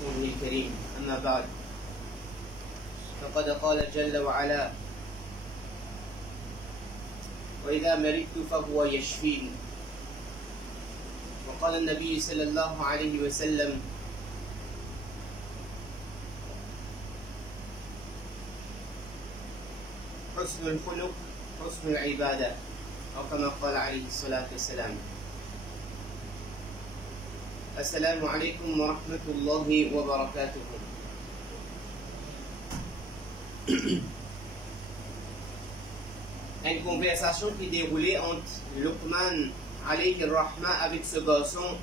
رسوله الكريم أما بعد فقد قال جل وعلا وإذا مرضت فهو يشفين وقال النبي صلى الله عليه وسلم حسن الخلق حسن العبادة أو كما قال عليه الصلاة والسلام. السلام عليكم ورحمة الله وبركاته. Une conversation qui déroulait entre Luqman alayhi rahma avec ce garçon,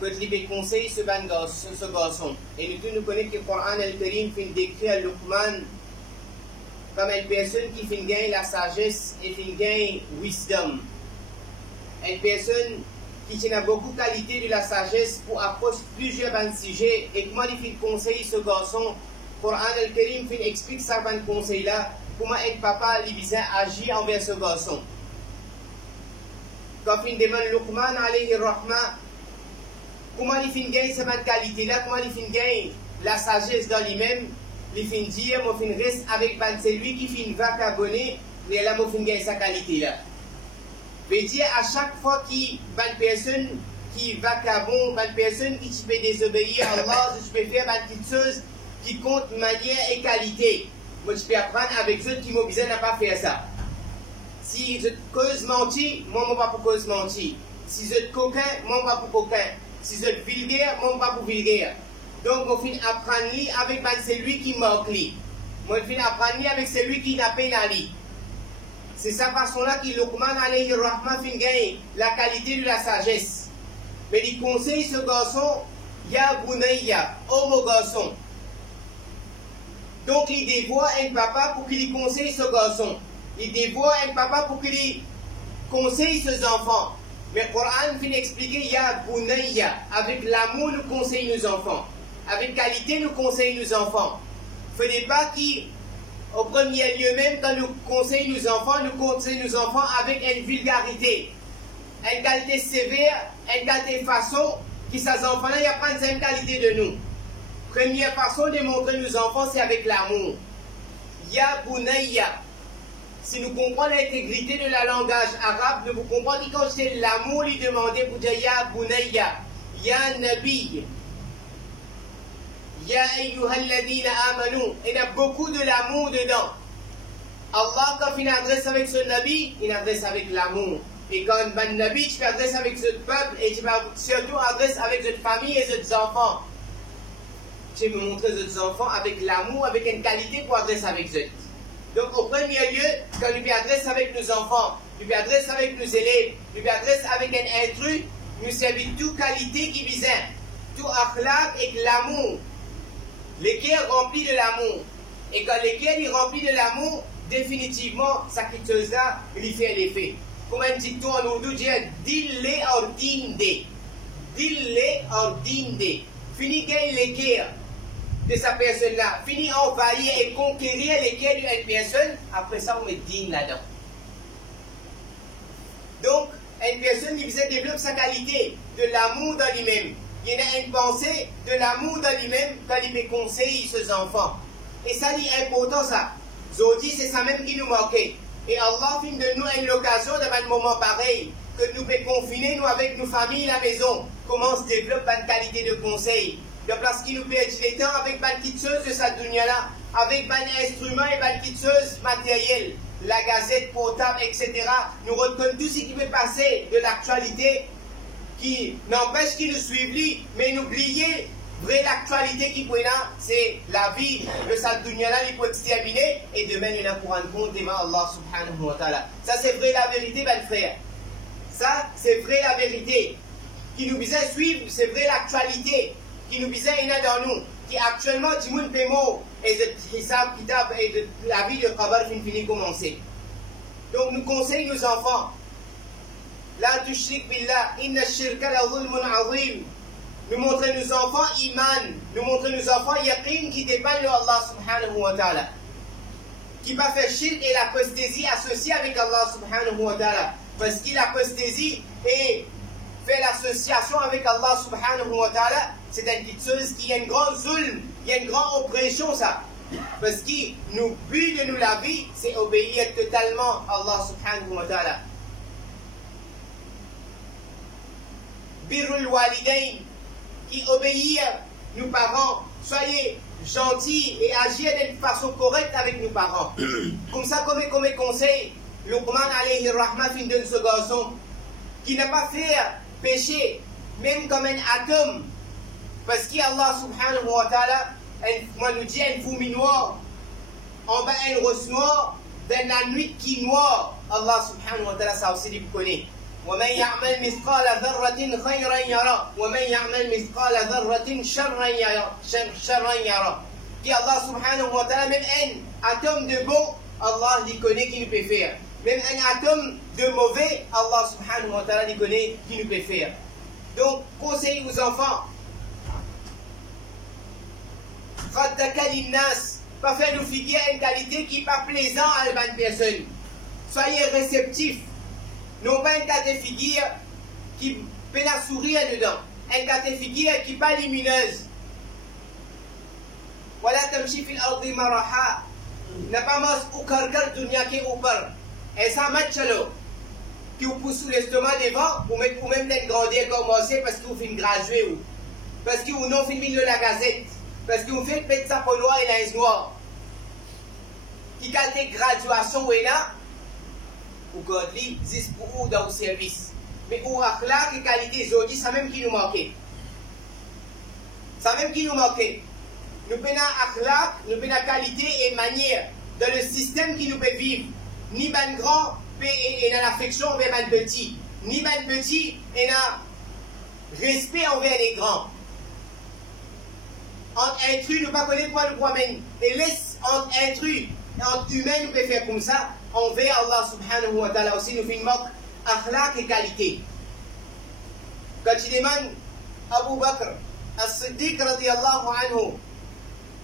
que il conseille ce garçon. Et nous tous nous connaissons que le Coran al-Karim fait décrire Luqman comme une personne qui fait gagner la sagesse et fait gagner wisdom. Une personne qui a beaucoup de qualité de la sagesse pour approcher plusieurs sujets. Et comment il fait conseiller ce garçon, le Coran al-Karim explique ça dans le conseil là. Comment un papa libyen agit envers ce garçon. Quand il demande Luqman alayhi rahma, comment il fait gagner cette qualité-là, comment il fait gagner la sagesse dans lui-même, il fait dire, moi fin reste avec celui qui fait vagabonder, mais là moi fin gagner sa qualité-là. Veut dire à chaque fois qu'il une personne qui vagabonde, une personne qui peut désobéir à Allah, je peux faire une petite chose qui compte manière et qualité. Moi, je peux apprendre avec ceux qui m'obligent à ne pas faire ça. Si je cause mentir, moi, je ne vais pas pour cause mentir. Si je coquin, moi, je ne vais pas pour coquin. Si je vulgaire, moi, je ne vais pas pour vulgaire. Donc, je finis apprendre avec celui qui manque. Moi, je finis apprendre avec celui qui n'a pas d'ali. C'est sa façon-là que Luqman alayhi rahma fait gagner la qualité de la sagesse. Mais il conseille ce garçon, Ya Bunayya, oh mon garçon. Donc il dévoie un papa pour qu'il conseille ce garçon. Il dévoie un papa pour qu'il conseille ses enfants. Mais le Coran finit expliquer Ya Bunayya. Avec l'amour, nous conseille nos enfants. Avec qualité, nous conseille nos enfants. Il ne faudrait pas qu'au premier lieu même, quand nous conseillons nos enfants avec une vulgarité, une qualité sévère, une qualité façon, que ces enfants-là apprennent cette qualité de nous. Première façon de montrer nos enfants, c'est avec l'amour. Ya Bunayya. Si nous comprenons l'intégrité de la langage arabe, nous comprenons que quand c'est l'amour, il demandait pour dire Ya Bunayya, Ya Nabi, Ya ayyuhalladhina amanu. Il y a beaucoup de l'amour dedans. Allah, quand il adresse avec ce Nabi, il adresse avec l'amour. Et quand un Nabi, tu t'adresses avec ce peuple et tu vas surtout adresser avec cette famille et ses enfants. Tu veux montrer aux enfants avec l'amour, avec une qualité pour adresser avec eux. Donc, au premier lieu, quand nous adresse avec nos enfants, nous adresse avec nos élèves, nous adresse avec un intrus, nous servons toute qualité qui vise, tout akhlaq et l'amour. Les cœurs remplis de l'amour. Et quand les cœurs sont remplis de l'amour, définitivement, cette chose-là, il fait l'effet. Comme un dicton en ourdou dit, dille ordinde. Dille ordinde. Fini gagner les cœurs de sa personne-là, fini envahir et conquérir les cœurs d'une personne, après ça on met digne là-dedans. Donc, une personne qui développe sa qualité de l'amour dans lui-même. Il y a une pensée de l'amour dans lui-même quand il peut conseiller ses enfants. Et ça, c'est important ça. Zodi, c'est ça même qui nous manquait. Et Allah fait de nous une occasion dans un moment pareil, que nous pouvons confiner nous avec nos familles à la maison. Comment se développe une qualité de conseil. De place qui nous perd du temps avec une petite chose de cette dunya-là, avec un instrument et une petite chose matérielle, la gazette portable, etc. Nous retenons tout ce qui peut passer de l'actualité qui n'empêche qu'ils nous suivent, mais n'oubliez, vraie l'actualité qui peut là, c'est la vie de cette dunya-là, il peut se terminer, et demain, il en pour rendre compte devant Allah subhanahu wa ta'ala. Ça, c'est vrai la vérité, ben frère. Ça, c'est vrai la vérité. Qui nous visait suivre, c'est vrai l'actualité. Qui nous visait dans nous, qui actuellement, Timoun Pemo, et de Hisab Kitab, et de la vie de Khabar fini commencer. Donc, nous conseillons nos enfants, La tushrik billah, inna shirka la zulmun azim. Nous montrer nos enfants iman, nous montrer nos enfants yaqin qui dépendent de Allah subhanahu wa ta'ala. Qui va faire shirk et l'apostasie associée avec Allah subhanahu wa ta'ala. Parce que l'apostasie est faire l'association avec Allah subhanahu wa ta'ala, c'est une petite chose qui a une grande zulm, il y a une grande oppression ça. Parce que le but de nous la vie, c'est obéir totalement à Allah subhanahu wa ta'ala. Birrul walidain, qui obéir nos parents, soyez gentils et agir d'une façon correcte avec nos parents. Comme ça, comme conseil, Luqman alayhi rahma fin donne ce garçon qui n'a pas fait péché, même comme un atome, parce qu'Allah subhanahu wa ta'ala, moi nous dit un fourmi noir, en bas un rose noir, dans la nuit qui est noire, Allah subhanahu wa ta'ala, ça aussi dit vous connaissez. ومن يعمل مثقال ذرة خيرا يرى ومن يعمل مثقال ذرة شرا يرى. Qui Allah subhanahu wa ta'ala, même un atome de bon, Allah lui connaît qui nous peut faire. Même un atome de mauvais, Allah subhanahu wa ta'ala lui connaît qui nous peut faire. Donc, conseillez aux enfants. Khaddaka linnas, pas faire nous figuer une qualité qui n'est pas plaisante à la bonne personne. Soyez réceptifs. Non pas une cas de figure qui peut la sourire dedans. Un cas de figure qui n'est pas lumineuse. Voilà tamshi fil ardi maraha. N'a pas mas ou karkar dunya ke upar. Et ça match alors. Qui vous pousse sous l'estomac devant, ou même d'être grandi et commencer parce que vous finissez graduer ou. Parce que vous n'avez fini de la gazette. Parce que vous faites peut-être ça pour noir et la noir. Qui qualité graduation est là. Ou godly, c'est pour vous dans le service. Mais ou akhlaq et qualité, aujourd'hui, c'est même qui nous manquait. C'est même qui nous manquait. Nous prenons akhlaq, nous prenons qualité et manière dans le système qui nous peut vivre. Ni ben grand et dans l'affection envers ben petit. Ni ben petit et dans respect envers les grands. Entre intrus, nous ne pas connaître quoi nous promène. Et laisse entre intrus et entre humains, nous pouvons faire comme ça. Envers Allah subhanahu wa ta'ala aussi, nous filmons akhlaq et qualité. Quand il demande Abu Bakr, As-Siddiq radiyallahu anhu,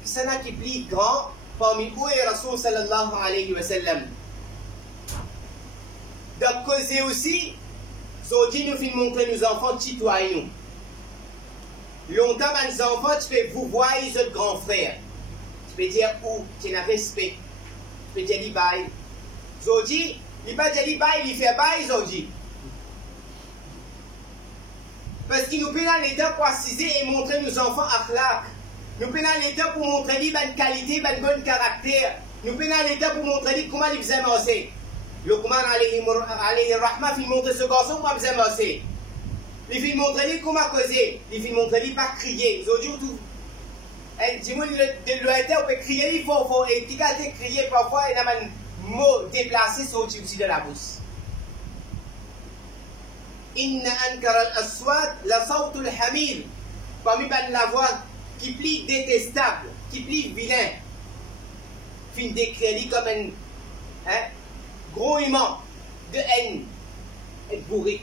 c'est un qui est plus grand parmi eux et Rasul sallallahu alayhi wa sallam. Donc, causer aussi, aujourd'hui, nous filmons montrer nos enfants citoyens. Longtemps, les enfants, tu peux vous voir les autres grands frères. Tu peux dire où, tu as respect. Tu peux dire les bails. Aujourd'hui, il ne pas dire bail, il fait bail aujourd'hui. Parce qu'il nous prend l'état pour assiser et montrer nos enfants akhlaq. Nous prenons l'état pour montrer les bonnes qualités, les bon caractère. Nous prenons l'état pour montrer comment ils faisaient avancer. Luqman alayhi rahma, il montre ce garçon comment il faisait avancer. Il fait montrer comment causer. Il fait montrer pas crier. Aujourd'hui, tout. Dis-moi, de l'OIT, on peut crier, il faut. Et qui a été crié parfois, il y a un mot déplacé sorti aussi de la bouche. Inna ankar al-aswad la sawtul hamil. Parmi la voix qui plie détestable, qui plie vilain. Fin décrit comme un gros aimant de haine et bourrique.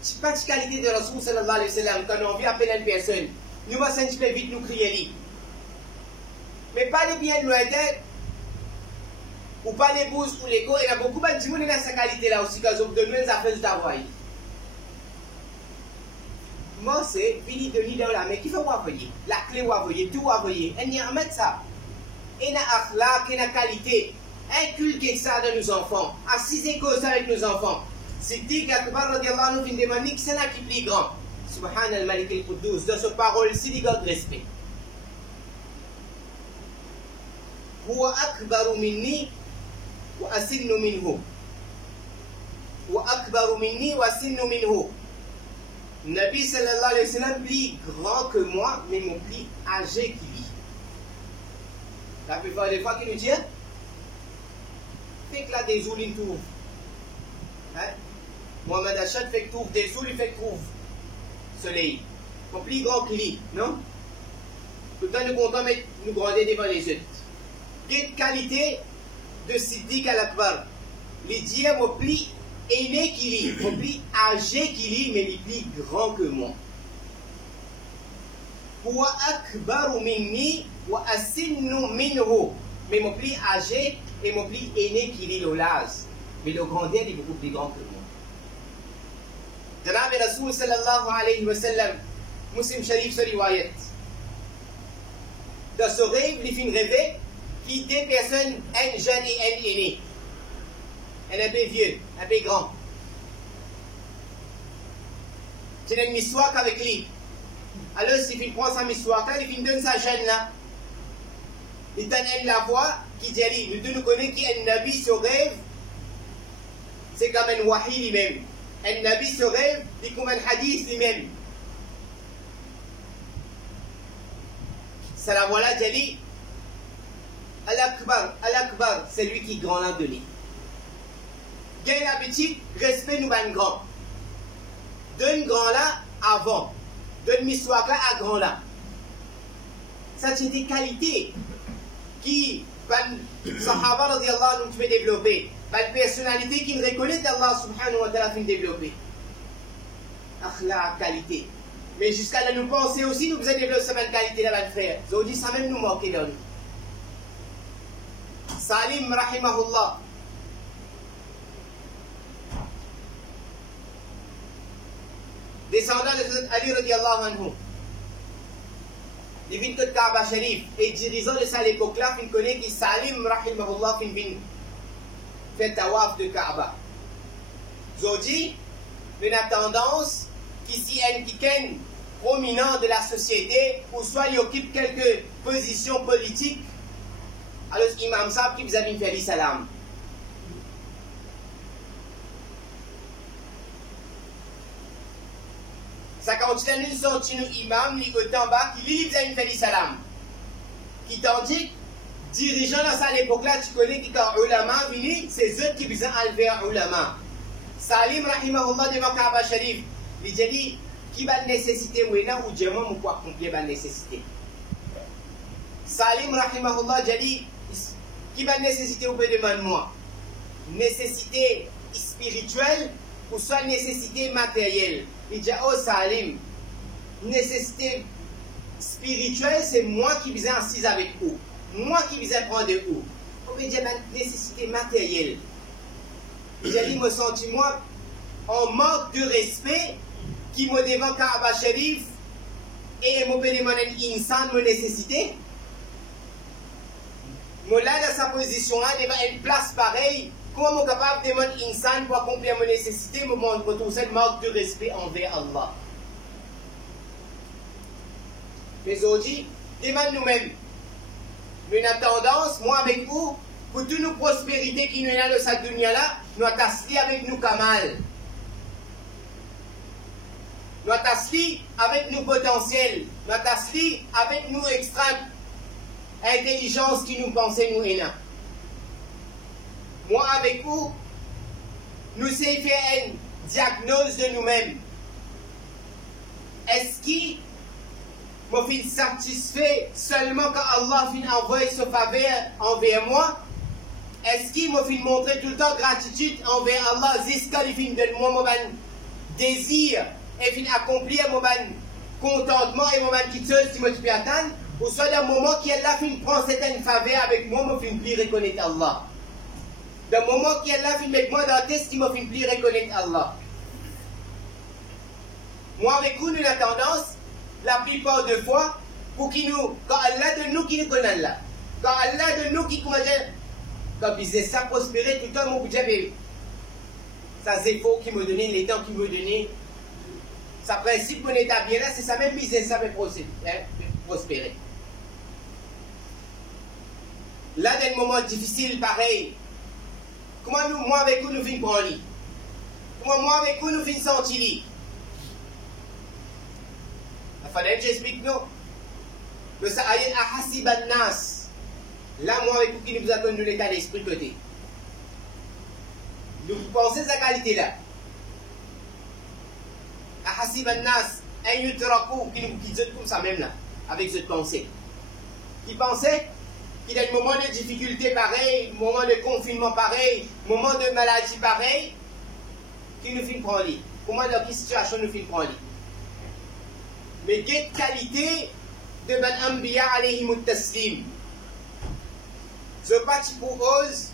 C'est pas de qualité de Rasul sallallahu alayhi wa sallam quand on vient appeler une personne. Nous va sentir vite nous crier. Mais pas les biens de l'OIT. Ou pas les bouses ou les go, il y a beaucoup de gens qui ont cette qualité-là aussi, quand ils ont donné les affaires de travail. Moi, c'est fini de l'île dans la main. Qui fait envoyer? La clé ou envoyer, tout envoyer. Et n'y a mettre ça. Et n'a akhlaq, et n'a qualité. Inculquer ça dans nos enfants. Assiser ça avec nos enfants. C'est dit qu'Akbar radiallahu anhu vient demander que c'est là qui est plus grand. Subhan al-Malik al-Quddus. Dans cette parole, c'est l'égard de respect. Huwa akbaru minni. وأسن منه وأكبر مني وأسن منه. Nabi sallallahu alayhi wa sallam plus grand que moi, mais mon plus âgé qui lui. La plupart des fois, qui nous dit, fait que là des jours, il trouve. Mohamed Achad fait que trouve des jours, il fait que trouve soleil. Mon plus grand que lui, non? Tout le temps, nous comptons mettre nous grandir devant les autres. Quelle qualité de Siddiq al-Akbar. Les dieux m'ont plus aimé qu'il est, m'ont plus âgé qu'il est, mais les plus grand que moi. Wa akbaru minni wa asinnu minhu. Mais mon plus âgé et mon plus aîné qu'il est l'olaz. Mais le grandeur est beaucoup plus grand que moi. Janab Rasoul sallallahu alayhi wa sallam, Muslim Sharif se riwayat. Dans ce rêve, les filles rêvaient qui des personnes, un jeune et un aîné. Un peu vieux, un peu grand. C'est une miswak avec lui. Alors, si il prend sa miswak, il donne sa jeune là. Il donne la voix qui dit à lui, nous connaissons qui est un nabi sur rêve. C'est comme un wahi lui-même. Un nabi sur rêve, c'est comme un hadith lui-même. C'est la voix là, dit Al-Akbar, Al-Akbar, c'est lui qui est grand là de lui. Gagne l'habitude, respect nous ban grand. Donne grand là avant. Donne miswak là à grand là. Ça, c'est des qualités qui, Sahaba radiallahu anhu, fait développer. Une personnalité qui reconnaît d'Allah subhanahu wa ta'ala fait développer. Akhlaq, qualité. Mais jusqu'à là, nous pensons aussi, nous faisons développer cette qualité là, frère. Aujourd'hui, ça même nous manque dans nous. Salim, rahimahullah. Descendant de Ali radiallahu anhu. Il vient de Kaaba Sharif et dirigeant de ça à l'époque-là, il connaît qui Salim rahimahullah fait tawaf de Kaaba. Aujourd'hui, il y a tendance qu'ici un quelqu'un prominent de la société, ou soit il occupe quelques positions politiques, alors l'imam Sab qui vous a dit faire salam. Ça continue de sortir nous imam, li autant bas, qui lui faisait une fait salam. Qui t'en dit, dirigeant dans ça à l'époque-là, tu connais qui quand ulama vini, c'est eux qui faisaient enlever un ulama. Salim rahimahullah devant Kaaba Sharif, il dit, qui va nécessiter ou là ou djemam ou quoi accomplir la nécessité. Salim rahimahullah dit, qui va nécessiter ou peut demander moi? Nécessité spirituelle ou soit nécessité matérielle. Il dit, oh Salim, nécessité spirituelle, c'est moi qui viens assis avec vous. Moi qui viens prendre de vous. On peut dire, nécessité matérielle. Il dit, me sens moi en manque de respect qui me devant Kaaba Sharif et me peut demander une insan, me nécessité. Moi là, dans sa position là, devant une place pareille, comment je suis capable de demander insan pour accomplir mes nécessités, me montre tout cette manque de respect envers Allah. Mais aujourd'hui, demande nous-mêmes. Nous avons tendance, moi avec vous, pour toutes nos prospérités qui nous ont dans cette dunya-là, nous avons tasli avec nous kamal. Nous avons tasli avec nos potentiels. Nous avons tasli avec nos extra intelligence qui nous pensait nous est là. Moi avec vous, nous savons faire une diagnose de nous-mêmes. Est-ce qu'il me fait satisfait seulement quand Allah fin envoie ce faveur envers moi? Est-ce qu'il me fait montrer tout le temps gratitude envers Allah jusqu'à il fin donne moi mon désir et fin accomplir mon contentement et mon quittose si je peux attendre? Ou soit dans le moment qu'Allah fin prend certaines faveurs avec moi, je fin plus reconnaître Allah. Dans le moment qu'Allah fin mettre moi dans le test, je fin plus reconnaître Allah. Moi avec vous, nous avons tendance, la plupart de fois, pour qui nous, quand Allah de nous qui nous connaît là, quand Allah de nous qui commence, quand il disait ça prospérer tout le temps, mon budget, ça c'est faux qui me donnait, les temps qui me donnait, ça principe qu'on est bien là, c'est ça même business, ça peut prospérer. Là, dans un moment difficile, pareil, comment nous, moi avec vous, nous finissons prendre lit? Comment moi avec vous, nous finissons sentir lit? Il fallait que j'explique nous. Que ça aille à Hasiban Nas. Là, moi avec vous, qui nous attendons de l'état d'esprit côté. Nous pensons à cette qualité-là. À Hasiban Nas, un yutrakou qui nous quitte comme ça même là, avec cette pensée. Qui pensait qu'il y a un moment de difficulté pareil, un moment de confinement pareil, un moment de maladie pareil, qui nous fait prendre lit. Comment dans quelle situation nous fait prendre lit? Mais quelle qualité de man anbiya alayhim taslim. Je propose,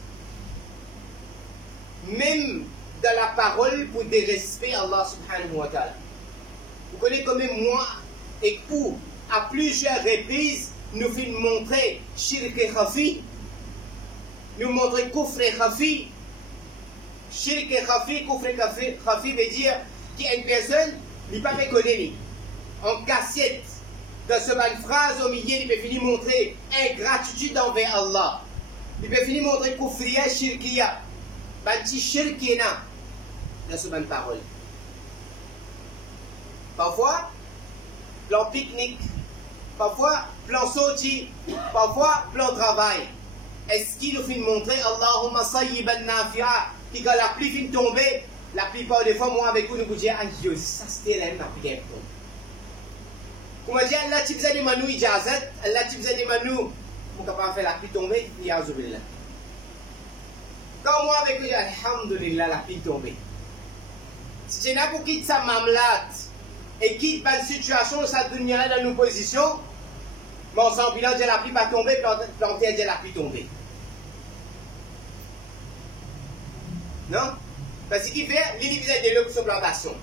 même dans la parole pour dérespecter Allah subhanahu wa ta'ala. Vous connaissez comme moi et où, à plusieurs reprises, nous films montrer shirk et khafi, nous montrer kufr et khafi. Shirk et khafi, kufr et khafi veut dire qu'il y a une personne, il ne peut pas connaître, en cassette, dans cette phrase au milieu, il peut finir montrer ingratitude envers Allah. Il peut finir montrer kufriya, shirkiya, banti shirkina, dans cette parole. Parfois, plan pique-nique, parfois, plan sortie, parfois, plan travail. Est-ce qu'il nous fait montrer Allahumma sayyiban nafi'a, puis quand la pluie finit tomber, la plupart des fois, moi avec vous, nous vous disons, aïe, ça c'était la même application. Comment dire, Allah tu faisais des manous ijazat, Allah tu faisais des manous, pour capable faire la pluie tomber, il y a zoubillah. Quand moi avec vous, je dis, alhamdulillah, la pluie tombée. Si tu n'as pas quitté sa mamlat, et quitte pas une situation, ça devient dans nos positions, mais on s'en bilan, la pluie va tomber, planter, la pluie tomber. Non? Parce qu'il fait, il faisait des lots sur plantation.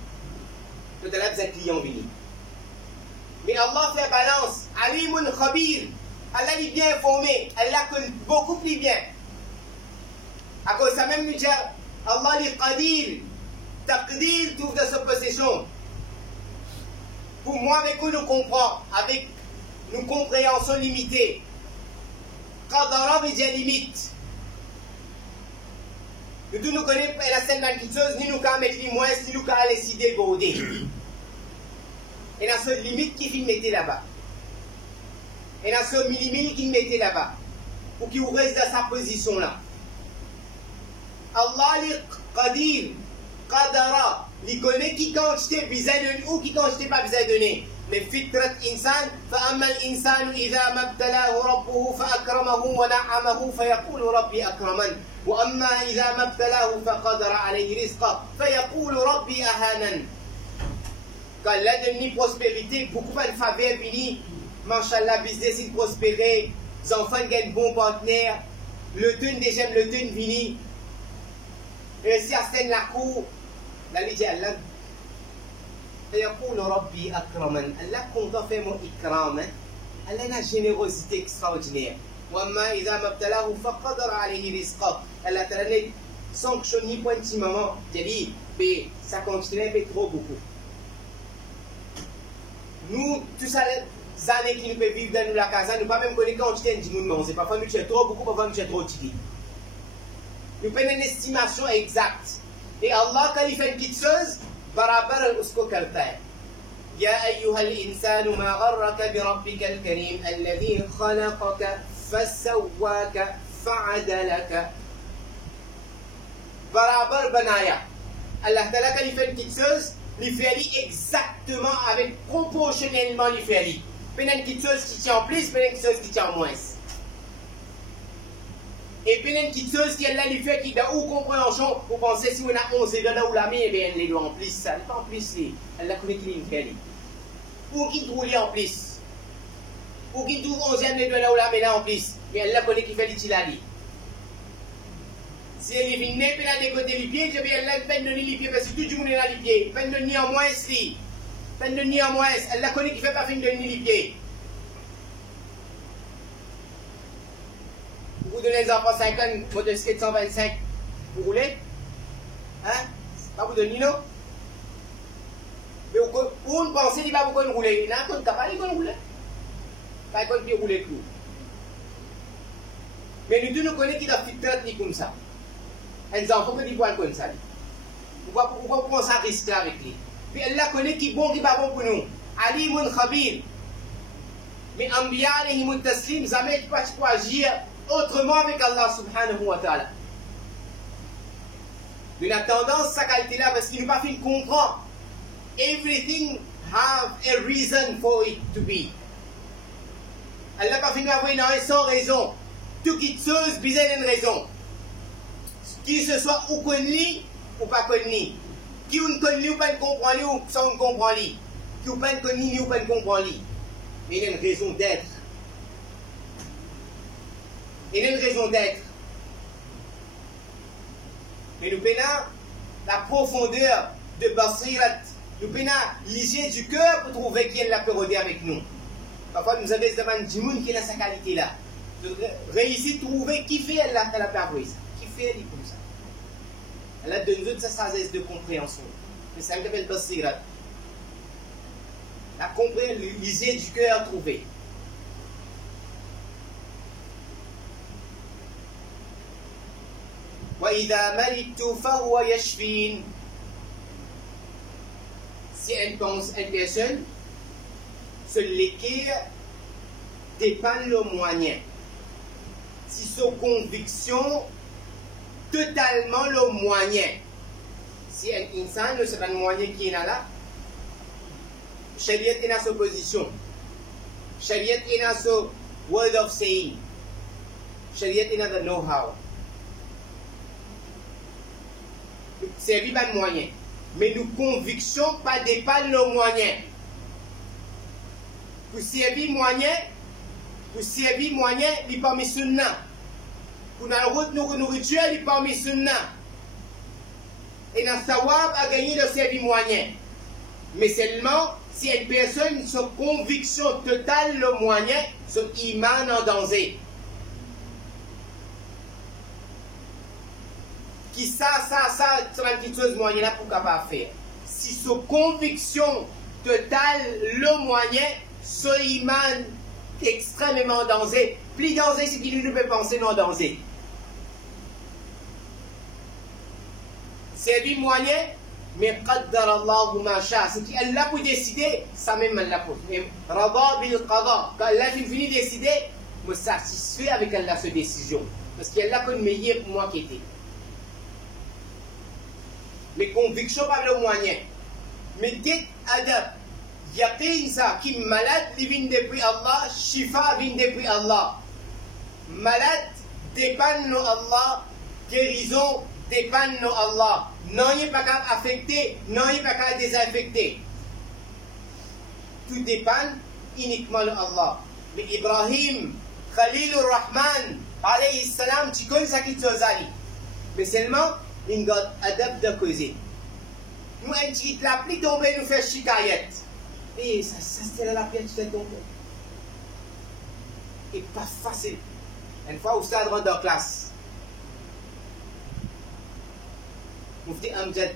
Tout à l'heure, vous êtes client vini. Mais Allah fait balance. Alimun Khabir. Allah est bien informé. Allah connaît beaucoup plus bien. À cause de ça même, nous dit, Allah est Qadir. Taqdir, tout dans sa possession. Pour moi, avec vous, nous comprenons. Avec nos compréhensions limitées. Qadara veut dire limite. Nous tous nous connaissons la scène dans quelque chose, ni nous qu'à mettre les moins, ni nous qu'à décider de border. Et dans ce limite qui finit mettre là-bas. Et dans ce millimètre qui mettait là-bas. Pour qu'il reste dans sa position là. Allah li qadir, qadara, il connaît qui quantité besoin de ou qui quantité pas besoin de donner. Mais fitrat insan, فأما الإنسان إذا ما ابتلاه ربه فأكرمه ونعمه فيقول ربي أكرمن وأما إذا ما ابتلاه فقدر عليه رزقه فيقول ربي أهانن. Quand là donne prospérité, beaucoup de faveurs fini, machallah business il prospéré, les enfants gagnent bon partenaire, le tun déjà le tun fini. Et si Arsène la cour, la vie dit Allah. فيقول ربي أكرمن. Allah content fait mon ikram. Allah a une générosité extraordinaire. وأما إذا ما ابتلاه فقدر عليه رزقه. Allah t'a donné sanction ni point de moment. J'ai dit, mais ça continue mais trop beaucoup. Nous, tous ces années qui nous peuvent vivre dans la casa, nous ne pouvons même connaître quand on dit nous c'est parfois nous trop beaucoup, parfois nous trop petit. Nous prenons une estimation exacte. Et Allah, quand il fait une petite chose, barabar usko karta hai. Ya ayyuhal insanu ma gharraka bi rabbika al-karim alladhi khalaqaka fasawwaka fa'adalaka. Barabar banaya. Allah Ta'ala, quand il fait une petite chose, il fait exactement avec proportionnellement il fait. Puis il y a une petite chose qui tient en plus, puis il y a une petite chose qui tient en moins. Et puis il y a une petite chose qui est là, il fait qui dans où compréhension, vous pensez si on a 11 et là où la main, eh bien elle est en plus, ça n'est pas en plus, elle la connaît qui fait. Ou qui trouve en plus. Ou qui trouve 11e et là où la main là en plus, mais elle la connaît qui fait l'utilité. Si elle est venue, puis elle a décoté les pieds, je vais elle peine de nier les pieds, parce que tout le monde est dans les pieds. Peine de nier en moins, si. Peine de nier en moins, elle la connaît qui fait pas fin de nier les pieds. Vous donnez les enfants 5 ans, modèle 725, vous roulez? Hein? Pas vous donnez, non? Mais vous pensez qu'il va vous rouler? Il n'a pas de capable de rouler. Pas de capable de rouler tout. Mais nous tous nous connaissons qu'il a fait 30 comme ça. Les enfants qui disent comme ça. Pourquoi prendre ça risque avec lui? Puis elle la connaît qui est bon, qui n'est pas bon pour nous. Ali Mun Khabir. Mais Ambiya et Mun Taslim, jamais tu peux agir autrement avec Allah subhanahu wa ta'ala. Mais la tendance, sa qualité là, parce qu'il n'a pas fait comprendre. Everything have a reason for it to be. Elle n'a pas fait avoir une sans raison. Tout qui chose, bizarre une raison. Qu'il se soit ou connu ou pas connu. Qui ou ne connu ou pas ne comprend lui ou sans ne comprend lui. Qui ou pas ne connu ou pas ne comprend lui. Mais il y a une raison d'être. Il y a une raison d'être. Mais nous peinons, la profondeur de Basirat. Nous prenons l'hygiène du cœur pour trouver qui est la pérodée avec nous. Parfois, nous avons des demandes du monde qui a sa qualité-là. De réussir à trouver qui fait elle a perdu ça. Qui fait elle comme ça. Elle a de nous autres sa sagesse de compréhension. C'est ça qu'on appelle Basirat. La compréhension, l'hygiène du cœur trouvée. وَإِذَا مَرِضْتُ فَهُوَ يَشْفِينِ. Si une personne se l'équire dépend le moyen. Si sa conviction totalement le moyen. Si un insan ne sera pas le moyen qui est là, Shariat est dans sa position. Shariat est dans sa word of saying. Shariat est dans le know-how. Servir pas de moyen. Mais nos convictions pas dépassent nos moyens. Pour servir moyen, il n'est pas mis sunnah. Pour la route nourriture, il n'est pas mis sunnah. Et dans sawab a gagné le servir moyen. Mais seulement si une personne, son conviction totale, le moyen, son iman en danger. Qui ça, sera une petite chose moyen là pour capable faire. Si son conviction totale, le moyen, son iman extrêmement en danger. Plus danger, c'est qu'il ne peut penser non danger. C'est lui moyen, mais qaddar Allahu ma sha. C'est qu'Allah peut décider, ça même Allah peut. Rada bil qada. Quand Allah finit de décider, me satisfait avec Allah cette décision. Parce qu'Allah connaît meilleur pour moi qui était. Mais conviction par le moyen. Mais dès adab, il y a des gens qui sont malades, ils viennent depuis Allah, shifa vient depuis Allah. Malade dépend de Allah, guérison dépend de Allah. Non, il n'est pas qu'à affecter, non, il n'est pas qu'à désinfecter. Tout dépend uniquement de Allah. Mais Ibrahim, Khalilur Rahman, alayhi salam, tu connais ça qui te zali. Mais seulement, il y a adab de causer. Nous, un petit la pluie tombée, nous fait chikayet. Et ça c'est la pluie qui fait tomber. Et pas facile. Une fois, au stade rentre en classe. Mufti Amjad.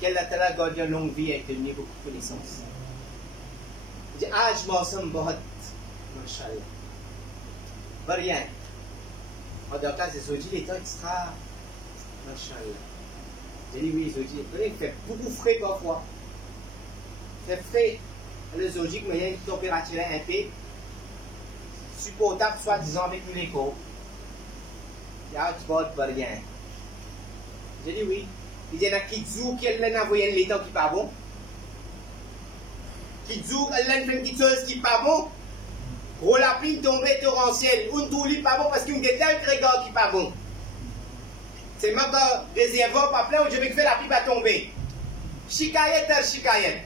Quel a gardé une longue vie avec donné beaucoup de connaissances. Il dit, ah, je m'en sens बहुत, Masha'Allah. Rien. En deux cas, les audits, l'état extra. Masha'Allah. J'ai dit oui, les audits. Il fait beaucoup frais parfois. Il fait frais. Les audits, mais il y a une température un peu supportable, soi-disant, avec les corps. Il y a un petit rien. J'ai dit oui. Il y a un kidzu qui a envoyé l'état qui n'est pas bon. Kidzu, elle a fait une petite chose qui n'est pas bon. Gros la pluie tombée torrentielle, ou une n'est pas bon parce qu'il y a un tel regard qui n'est pas bon. C'est même quand le réservoir pas plein où je vais faire la pluie va tomber. Chikayet à chikayet.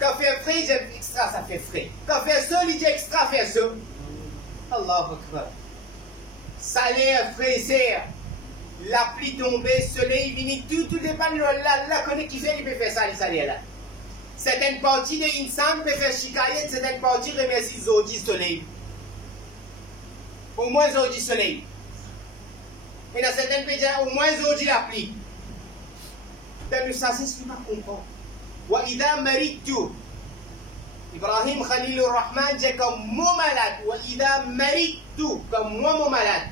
Quand fait frais, j'aime extra, ça fait frais. Quand fait seul, il dit extra, fait seul. Allahu Akbar. Salaire, fraîcheur, la pluie tombée, soleil, vini, tout dépend de la connaît qui fait, il peut faire ça, le salaire là. Certaines parties de l'insan peuvent faire chikayet, certaines parties remercient Zodi soleil. Au moins Zodi soleil. Et dans certains pays, au moins Zodi la pluie. Donc ça, c'est ce que je comprends. Wa idha maritu. Ibrahim Khalilur Rahman dit comme moi malade. Wa idha maritu, comme moi mon malade.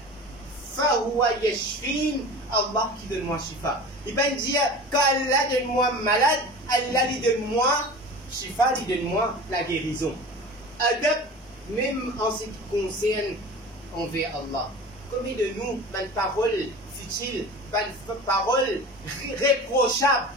Fahuwa yashfin, Allah qui donne moi shifa. Il peut dire qu'Allah donne moi malade. Allah lui donne moi, Shifa lui donne moi la guérison. Adab, même en ce qui concerne envers Allah. Combien de nous, une parole futile, une parole réprochable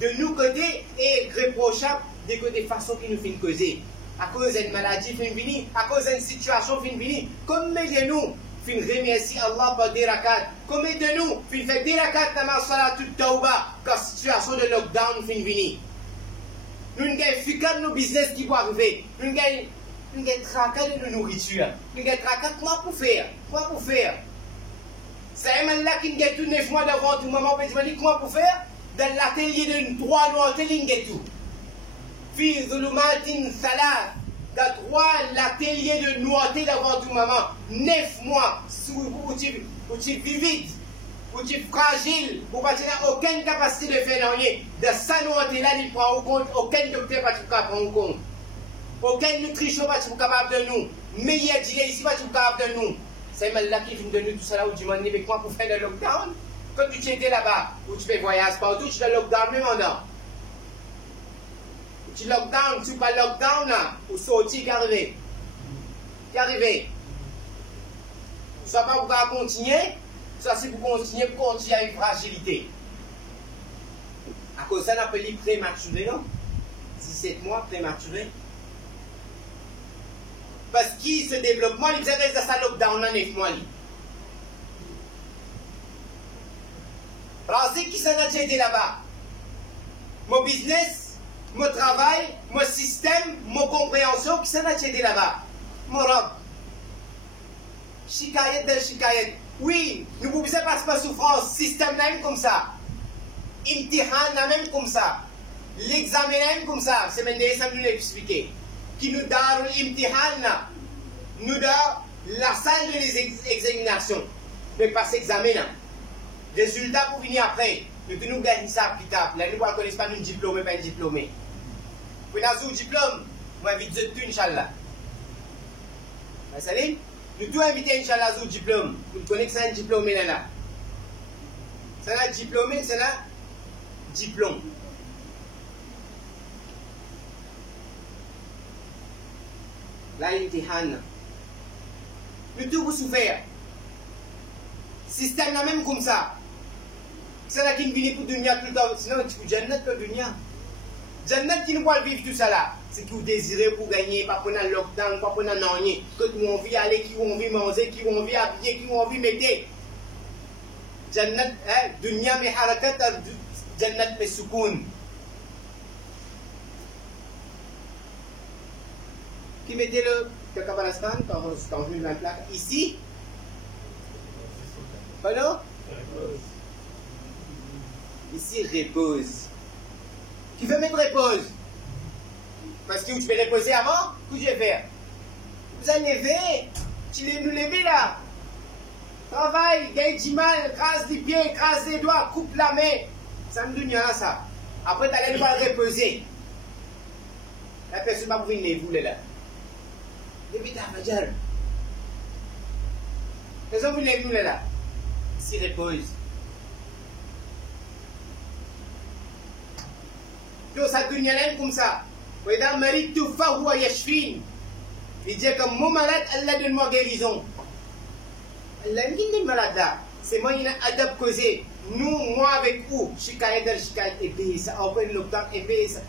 de nous côté et réprochable des côtés façons qui nous font causer. À cause d'une maladie fin venir, à cause d'une situation fin venir. Combien de nous fin remercier Allah pour des rakats? Combien de nous fin faire des rakats dans ma salatul tawba quand situation de lockdown fin venir? Nous avons fait nos business qui vont arriver. Nous avons nous avons tracas de nourriture. Nous avons tracas, comment pour faire? Comment pour faire? C'est un là qui a tout 9 mois d'avant tout maman, comment pour faire? Dans l'atelier de 3 mois, il y a tout. Fils de l'Umatin Salah, dans 3 l'atelier de noirté d'avant tout maman, 9 mois, où tu vis vite, où tu es fragile, où tu n'as aucune capacité de faire rien. De ça, noirté là, il prend en compte, aucun docteur ne peut prendre en compte. Aucun nutrition ne peut capable de nous. Meilleur dîner ici, ne peut capable de nous. C'est là qui vient de nous tout ça là où tu m'as dit, mais comment pour faire le lockdown? Quand tu étais là-bas, où tu fais voyage partout, tu fais le lockdown même en dehors. Tu lockdown, tu pas lockdown là, ou sortir, qui arrive. Qui arrive. Soit pas pour continuer, soit c'est pour continuer à une fragilité. À cause de ça, on appelle prématuré, non? 17 mois prématuré. Parce qu'il se développement, il reste à sa lockdown dans 9 mois. Pensez qui s'en a aidé là-bas? Mon business, mon travail, mon système, mon compréhension, qui s'en a aidé là-bas? Mon robe. Shikayet de shikayet. Oui, nous ne pouvons pas passer par souffrance. Système même comme ça. Imtihan même comme ça. L'examen même comme ça. C'est maintenant ça nous l'a expliqué. Qui nous donne l'imtihan, nous donne la salle de l'examination. Mais pas cet examen. Résultat pour venir après. Nous devons gagner ça plus tard. Là, nous ne connaissons pas un diplôme, pas un diplômé. Vous avez un diplôme, moi, vite de tout, Inch'Allah. Salim, nous devons inviter, Inch'Allah, un diplôme. Nous connaissons un diplômé là. C'est un diplômé, c'est un diplôme. Là, l'imtihan. Nous devons souffrir. Système là même comme ça. C'est là qui vient pour dunya tout le temps. Sinon, tu peux Jannat le dunya. Jannat qui nous peut vivre tout ça là. C'est que vous désirez pour gagner, pas pour un lockdown, pas pour un rien. Que vous avez envie d'aller, qui vous envie manger, qui vous envie habiller, qui vous envie mettre. Jannat, dunya mais harakat, Jannat mais soukoun. Qui mettez le Kakabalastan quand vous la plaque ici? Pardon? Ici, repose. Qui veut mettre repose? Parce que tu peux reposer avant, que je vais faire? Vous allez lever, tu nous lever là. Travaille, gagne du mal, crase les pieds, crase les doigts, coupe la main. Ça me donne ça. Après, tu allais devoir reposer. La personne va pouvoir venir vous là. Depuis ta fajar. Qu'est-ce que vous voulez nous là? Ici, repose. Donc, ça devient comme ça. وإذا مرضت فهو يشفين. Il dit comme mon malade, Allah donne-moi guérison. Allah me dit malade là. C'est moi qui ai adapté causé. Nous, moi avec vous, Shikayet del Shikayet et payer ça. Après le lockdown et payer ça.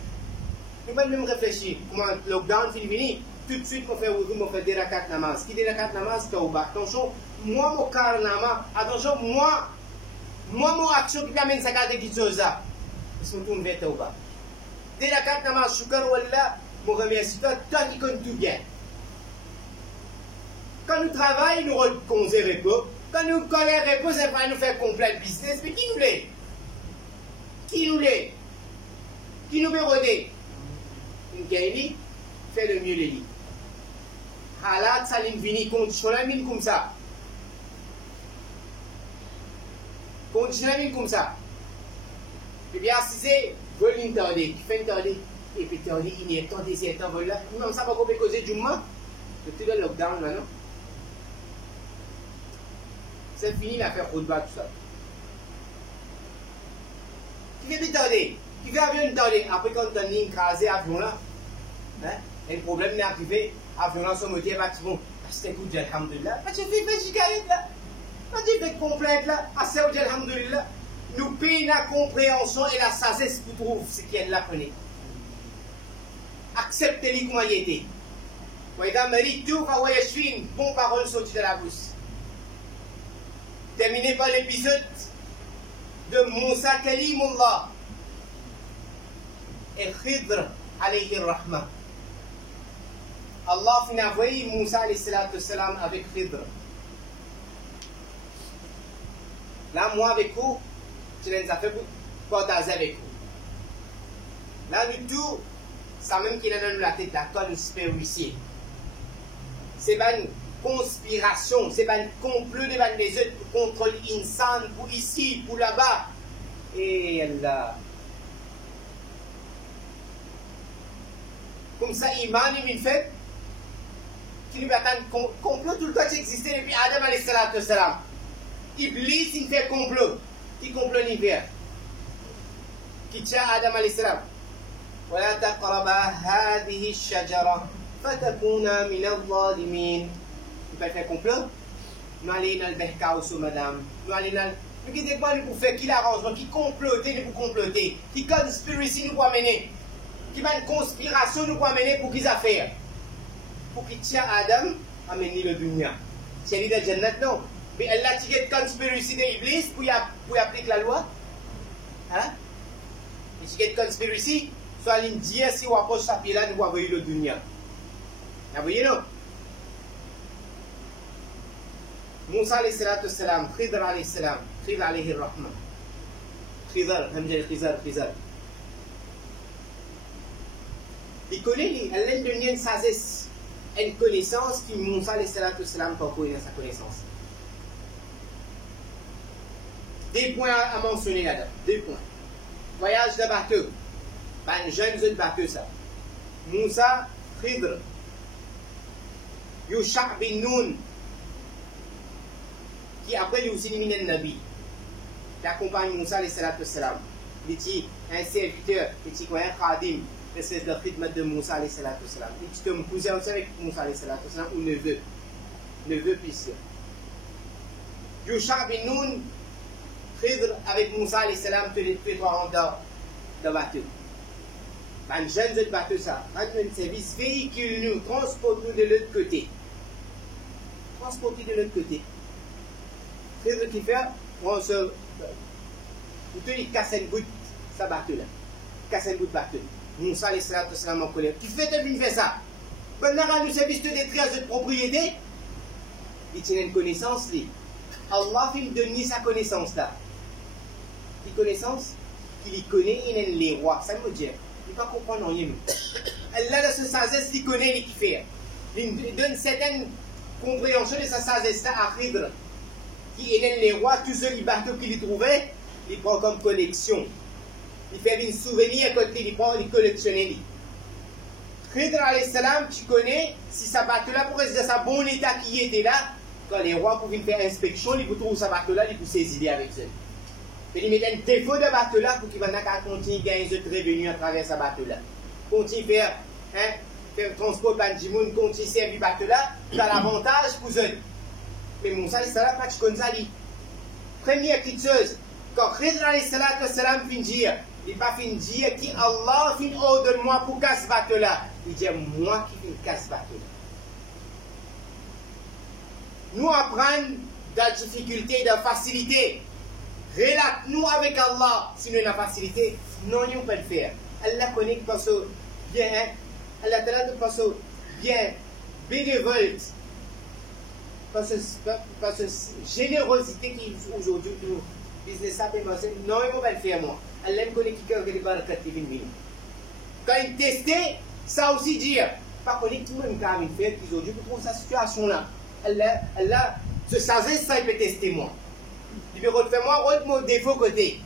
Nous ne pouvons même réfléchir. Comment le lockdown finit fini. Tout de suite, on fait wudu, on fait des rakat namaz. Qui des rakat namaz, tauba. Attention, moi, mon car nama. Attention, moi, mon action qui amène ça garde quelque chose là. Ils sont tous vers tauba. Des rakat namaz, shukar wallah, mon remercie toi, toi qui connais tout bien. Quand nous travaillons, nous reconnaissons repos. Quand nous connaissons repos, c'est pas nous faire complet business. Mais qui nous l'est? Qui nous l'est? Qui nous veut roder? Une gagne, fait le mieux les lits. Halat, salim vini, conditionnel comme ça. Conditionnel comme ça. Et bien, si c'est, vol l'interdit, qui fait interdit, et puis interdit, il y a tant des temps, voilà. Nous, ça va pas causer du moins. C'est tout le lockdown là, non? C'est fini l'affaire Khoudba, tout ça. Qui fait interdit? Qui fait avion interdit? Après, quand on a écrasé l'avion là, et le problème n'est arrivé, l'avion là, son moteur bâtiment. C'est coup de alhamdulillah. Parce que tu fais Shikayet là. Quand tu fais complète là, assez au alhamdulillah. Nous payons la compréhension et la sagesse pour trouver ce qu'elle l'a prenait. Acceptez-les comme il était. Voyez-vous, Marie, tout va voyer une bonne parole sortie de la bouche. Terminé par l'épisode de Moussa Kalimullah et Khidr alayhi rahma. Allah a envoyé Moussa salam avec Khidr. Là, moi avec vous, je les ai fait partager avec vous. Là, du tout, ça même qui est dans la tête, la conspiracy. C'est pas une conspiration, c'est pas un complot devant les autres pour contrôler l'insan, pour ici, pour là-bas. Et Allah. Comme ça, Iman, il fait qu'il lui attend complot tout le temps qui existait depuis Adam alayhi salam. Iblis, il fait complot. Qui complot l'hiver? Qui tient Adam alayhi salam. ولا تقربا هذه الشجرة فتكونا من الظالمين. Il peut faire complot. Nous allons dans le bercaus, madame. Nous allons dans le... Mais qui dépend pour faire qui l'arrangement, qui comploter, nous pour comploter, qui conspiracy nous pour amener, qui va une conspiration nous pour amener pour qu'ils affaires. Pour qu'il tient Adam, amener le dunya. C'est l'idée de Jannat, non. Mais elle a tiré de conspiracy d'Iblis pour y appliquer la loi. Hein? Et tiré de conspiracy, soit l'Indien, si on approche sa pied là, nous voyons le dunya. Vous voyez, non? Moussa alayhi salatu salam, Khidr alayhi salam, Khidr alayhi rahma. Khidr, Khidr. Il connaît, elle a donné une sagesse, une connaissance qui Moussa alayhi salatu salam pas connaître sa connaissance. Deux points à mentionner là-dedans, 2 points. Voyage de bateau, ben jeunes de bateau ça. Moussa, Khidr, Yusha bin Nun, qui après lui aussi éliminé le Nabi, qui accompagne Moussa alayhi salam. Il est un serviteur, il est un khadim, c'est le khidmat de Moussa alayhi salam. Il est un cousin aussi avec Moussa alayhi salam ou neveu puissant. Yusha bin Nun, Khidr avec Moussa alayhi salam, tous les 3 ans de bateau. Un jeune de bateau ça, un service véhicule nous, transporte nous de l'autre côté. Transporter de l'autre côté. Khidr qui fait, on se. Il casse une goutte, ça bateau là. Casse une goutte bateau. Moussa alayhi salam en colère. Tu fais de venir faire ça. Pendant nous service de détruire de propriété, il tient une connaissance, lui. Allah il donne sa connaissance là. Une connaissance qu'il connaît, il est les rois. Ça veut dire, il ne peut pas comprendre rien. Allah, de sa sagesse, il connaît, il fait. Il donne certaines compréhensions de sa sagesse là à Khidr. Qui est les rois, tous ceux bateaux qu'il trouvait, il prend comme collection. Il fait une souvenir quand il prend, il collectionne. Khidr alayhi salam, tu connais, si sa bateau là, pour rester dans sa bon état qui était là, quand les rois pouvaient faire inspection, ils trouvent sa bateau là, ils pouvaient saisir avec eux. Il met un défaut de bateau là pour qu'il va continuer à gagner des revenus à travers sa bateau là. Continue à faire transport par du monde, continue à servir bateau là, tu as l'avantage pour eux. Mais Moussa alayhi salam, tu connais ça, lui. Première petite chose, quand Khidr alayhi salam finit dire, il n'a pas fini dire qui Allah finit ordonne-moi pour casser bateau là. Il dit moi qui finis casser bateau là. Nous apprenons de la difficulté, de la facilité. Relate-nous avec Allah. Si nous avons la facilité, non, nous pouvons le faire. Allah connaît parce que bien, Allah te de façon bien bénévole. Parce que générosité qui aujourd'hui nous business a pensé non il va le faire moi. Allah me connaît qui a des barakat qui viennent. Quand il testait, ça aussi dire pas connaître tout le monde qui a fait aujourd'hui pour sa situation là. Allah se savait ça il peut tester moi. Il peut refaire moi autre mon défaut côté.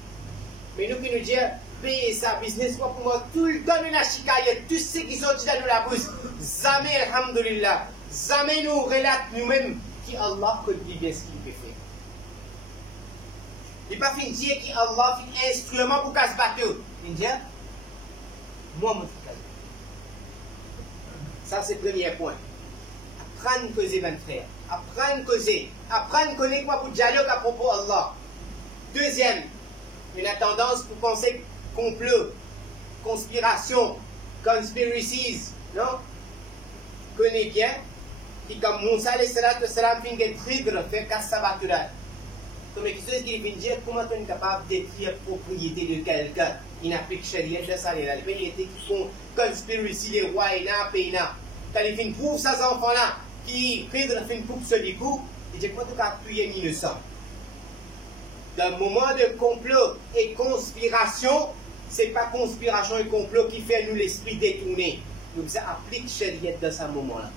Mais nous qui nous disons payer ça business pour moi tout le temps de la chikaille tous ceux qui sont dans la bouche. Jamais alhamdulillah. Jamais nous relate nous-mêmes qui Allah connaît bien ce qu'il peut faire. Il n'est pas fini de dire qu'Allah fait un instrument pour casser bateau. Il dit, moi, mon truc. Ça, c'est le premier point. Apprendre à causer, mon frère. Apprendre à causer. Apprendre à connaître quoi pour dialogue à propos d'Allah. Deuxième, il a tendance pour penser complot, conspiration, conspiracies. Non? Connais bien. Qui comme Moussa alayhi salam fin que Khidr fait casser sa bateau là. Comme quelque chose qui vient dire comment on est capable de détruire la propriété de quelqu'un. Il n'a plus que charia de ça, les propriétés qui font conspiracy, les rois et na, pays na. quand il fait trouve ces enfants-là, qui fait une coupe sur les coups, il dit quoi tout cas tuer innocent. Dans le moment de complot et conspiration, ce n'est pas conspiration et complot qui fait nous l'esprit détourné. Nous appliquons Shariat dans ce moment-là.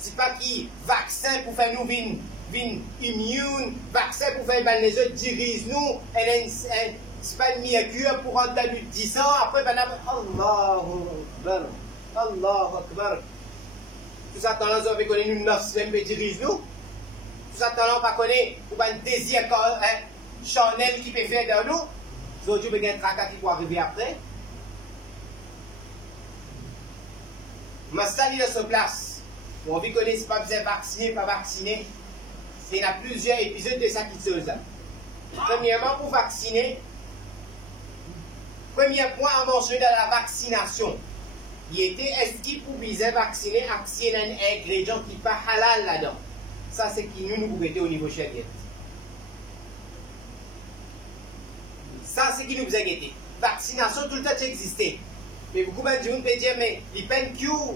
Ce n'est pas qui vaccin pour faire nous vin immune, vaccin pour faire les autres dirigent nous, c'est pas une miracle pour entendre 10 ans, après ben Allahu Akbar, Allahu Akbar. Tout ça, tendance à connaître nous 9 semaines qui dirigent nous. Tout ça, tendance à connaître un désir charnel qui peut faire dans nous. Aujourd'hui, il y a un tracas qui peut arriver après. Ma salle est sur place. On vit qu'on n'est pas besoin vacciner, pas vacciner. Il y a plusieurs épisodes de ça qui se passe. Premièrement, pour vacciner, premier point à mentionner dans la vaccination, il était est-ce qu'il pouvait vacciner avec un ingrédient qui n'est pas halal là-dedans. Ça, c'est qui nous pouvons au niveau Shariat. Ça, c'est qui nous a guetté. Vaccination, tout le temps, existait. Mais beaucoup de gens peuvent dire, mais il n'y a pas une cure,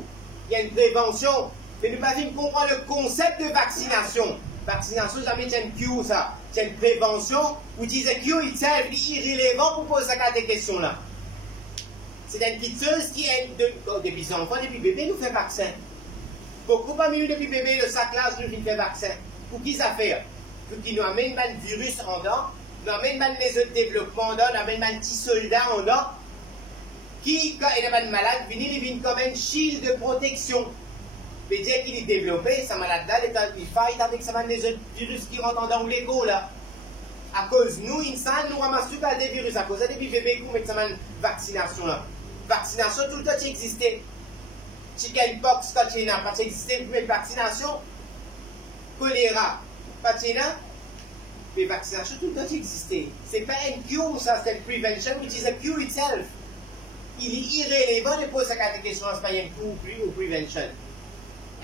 il y a une prévention. Mais nous ne pouvons pas comprendre le concept de vaccination. Vaccination, jamais c'est une cure, ça. C'est une prévention. Ou disait cure, il est irrélevant pour poser cette question-là. C'est une petite chose qui est, depuis enfants, depuis bébé, nous fait vaccin. Beaucoup parmi nous, depuis bébé, de sa classe, nous fait vaccin. Pour qui ça fait? Pour qu'ils nous amènent un virus en dedans, nous amènent un maison de développement en dedans, nous amènent un petit soldat en dedans, qui, quand il est malade, il vient comme un shield de protection. Mais dès qu'il est développé, sa malade-là, il fight avec sa maison de virus qui rentre dans l'égo, là. À cause de nous, nous ramassons tout des virus, à cause de des bébés qui mettent sa vaccination, là. Vaccination, tout le temps, qui existait. Chickenpox, quand il y a, parce qu'il existait une vaccination. Choléra, pas de mais vaccination, tout le temps, qui existait. Ce n'est pas une cure, ça, c'est une prevention, which is a cure itself. Il est irrélevant de poser cette question, c'est pas une cure ou prevention.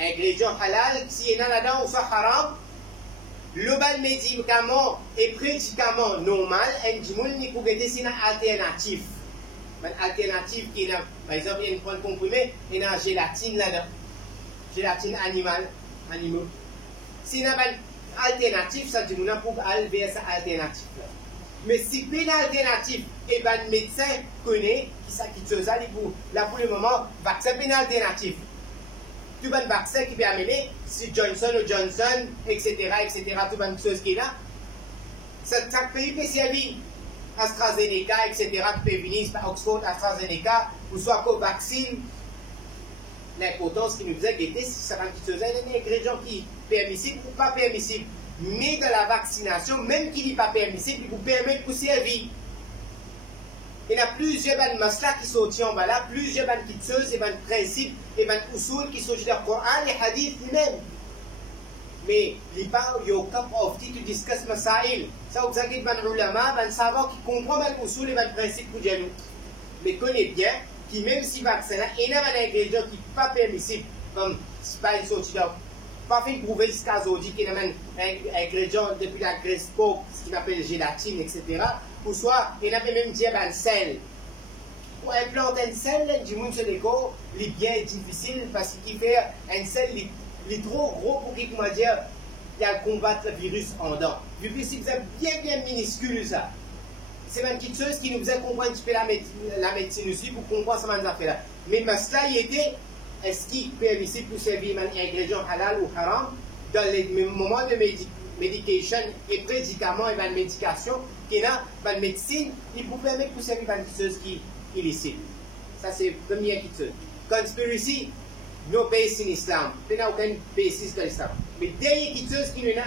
Ingrédients halal, si il y en a là-dedans, ou soit haram, global médicament et prédicament normal, un dimoul n'y peut être une alternative. Une alternative qui est, par exemple, il y a une pointe comprimée, il y a une gélatine là-dedans. Gélatine animale, animaux. Si il y a une alternative, ça dit, nous pour aller vers cette alternative-là. Mais si il y a une alternative, et bien le médecin connaît, qui se ça, là pour le moment, vaccin est une alternative. Tout le vaccin qui peut amener, si Johnson ou Johnson, etc., tout le chose qui est là, chaque pays peut servir. AstraZeneca, etc., qui peut venir par Oxford, AstraZeneca, ou soit Covaxin. L'importance qui nous faisait guetter, si ça va être un ingrédient qui est permissible ou pas permissible. Mais dans la vaccination, même qui n'est pas permissible, il vous permet de vous servir. Il y a plusieurs maslas qui sont en bas là, plusieurs petites et principes et usul qui sont dans le Coran et hadith lui-même. Mais il n'y a pas de cup of tea to discuss masail. Ça, vous avez des ulama, des savants qui comprennent les usul et les principes pour dire nous. Mais connaissez bien que même si le vaccin il y a un ingrédient qui n'est pas permissible, comme c'est pas une sortie d'eau. Pas fait prouver jusqu'à aujourd'hui qu'il y a un ingrédient depuis la Grèce pauvre, ce qu'on appelle gélatine, etc. Ou soit, il y a même dit un sel. Pour implanter un sel, du monde sur les corps, il est bien difficile parce qu'il fait un sel, il est trop gros pour qu'il, comment dire, il a combattre le virus en dedans. Le virus, c'est bien minuscule ça. C'est même quelque chose qui nous faisait comprendre un petit peu la médecine aussi pour comprendre ce qu'on a fait là. Mais cela, il était. Est-ce qu'il est permissible pour servir un ingrédient halal ou haram dans les moments de médication et prédicaments et de médication qui est là, dans la médecine, il vous permet de servir une chose qui est illicite. Ça, c'est la première chose. Conspiracy, no base in Islam. Il n'y a aucun basis dans l'Islam. Mais dernière chose qui nous a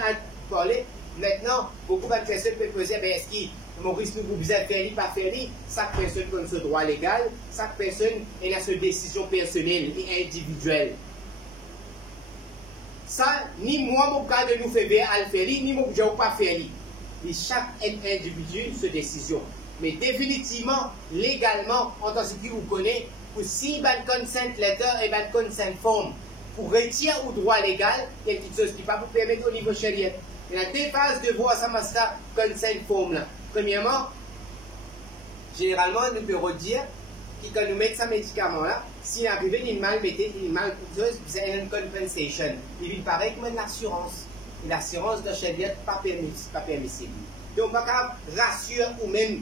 parlé, maintenant, beaucoup de personnes peuvent poser, est-ce qu'il Maurice nous vous faire pas faire, chaque personne a ce droit légal, chaque personne a sa décision personnelle et individuelle. Ça, ni moi, mon cas de nous faire à le faire, ni mon cas de pas faire. Et chaque individu a sa décision. Mais définitivement, légalement, en tant que vous connaissez, pour si un consent letter et un consent form, pour retirer au droit légal, il y a quelque chose qui ne va pas vous permettre au niveau sharia. Il y a deux phases de voir ça, consent form là. Premièrement, généralement, nous pouvons dire quand nous mettons ce médicament-là, si arrive une mal mettez une mal coûteuse, vous avez une compensation. Il vient pareil comme l'assurance. Et l'assurance de Sharia pas permissible. Donc, on va rassurer ou même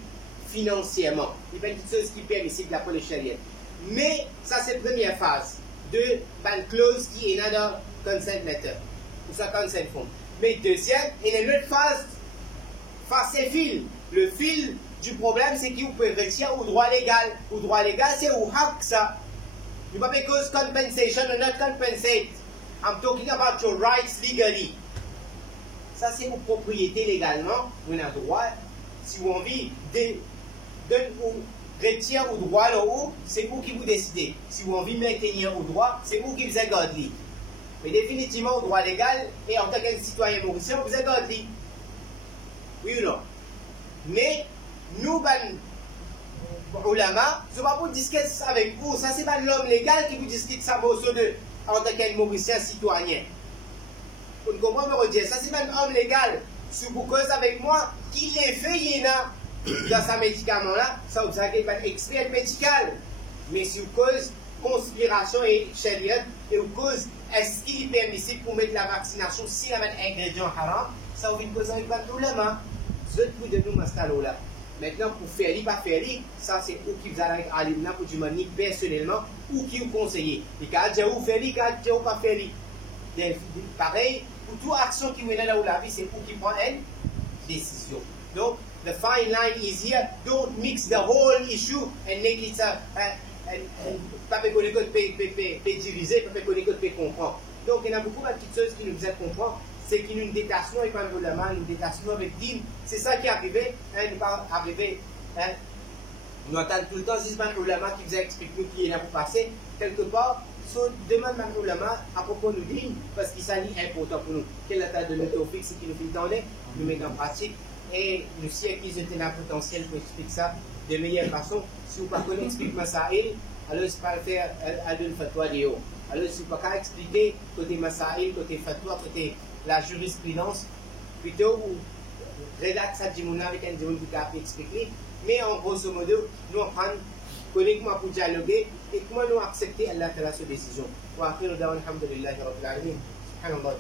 financièrement. Il y a une chose qui est permissible pour le Sharia. Mais ça, c'est la première phase de la clause qui est dans le consent letter. Ou ça, consent form. Mais deuxième, il y a une autre phase, c'est fil. Le fil du problème, c'est qu'il peut retirer au droit légal. Au droit légal, c'est au hack ça. You pas because compensation or not compensate. I'm talking about your rights legally. Ça, c'est vos propriétés légalement. Vous avez le droit, si vous avez envie, de retirer au droit là-haut, c'est vous qui vous décidez. Si vous avez envie de maintenir au droit, c'est vous qui vous êtes godly. Mais définitivement, au droit légal, et en tant que citoyen mauricien, vous êtes godly. Oui ou non? Mais, nous, ben, ulama, je ne vais pas vous discuter avec vous. Ça, c'est pas l'homme légal qui vous discute ça en tant que mauricien citoyen. Vous comprenez, me dire, ça, c'est pas un homme légal. Si vous causez avec moi, qui l'est fait, il y en a dans ce médicament-là, ça, vous savez, pas expert médical. Mais si vous causez conspiration et charia, et vous causez, est-ce qu'il est permissible pour mettre la vaccination si la met ingrédient haram, ça, vous poser avec ulama. Je vous donne nous là. Maintenant, pour faire pas faire, ça c'est vous qui vous allez avec Alimna pour du manier personnellement ou qui vous conseillez. Et quand vous faire, quand vous pas faire. Pareil, pour toute action qui vous est dans la vie, c'est vous qui prenez une décision. Donc, the fine line is here. Don't mix the whole issue and make it pas qu'on écoute diviser, pas qu'on écoute comprendre. Donc, il y a beaucoup de petites choses qui nous aident à comprendre. C'est qu'il y a une détachement avec un ulama, une détachement avec Din. C'est ça qui est arrivé. Il pas arrivé. Nous entendons tout le temps, c'est un ulama qui vous a expliqué nous qui est là pour passer. Quelque part, demande un ulama à propos de nous Din, parce qu'il s'agit important pour nous. Quelle est la taille de notre fixe, c'est qu'il nous fait donner, nous mettons en pratique. Et nous savons qu'ils ont un potentiel pour expliquer ça de meilleure façon. Si vous ne pouvez pas expliquer ça, alors c'est pas le faire à une fatwa de haut. Alors si vous ne pouvez pas expliquer côté masaïl, côté fatwa, côté la jurisprudence, plutôt ou rédacte ça avec un dimanche qui a expliqué, mais en grosso modo, nous apprendre comment pour dialoguer et comment nous accepter Allah Ta'ala cette décision. Wa akhiru da'wana alhamdulillahi rabbil alamin. Subhanallah.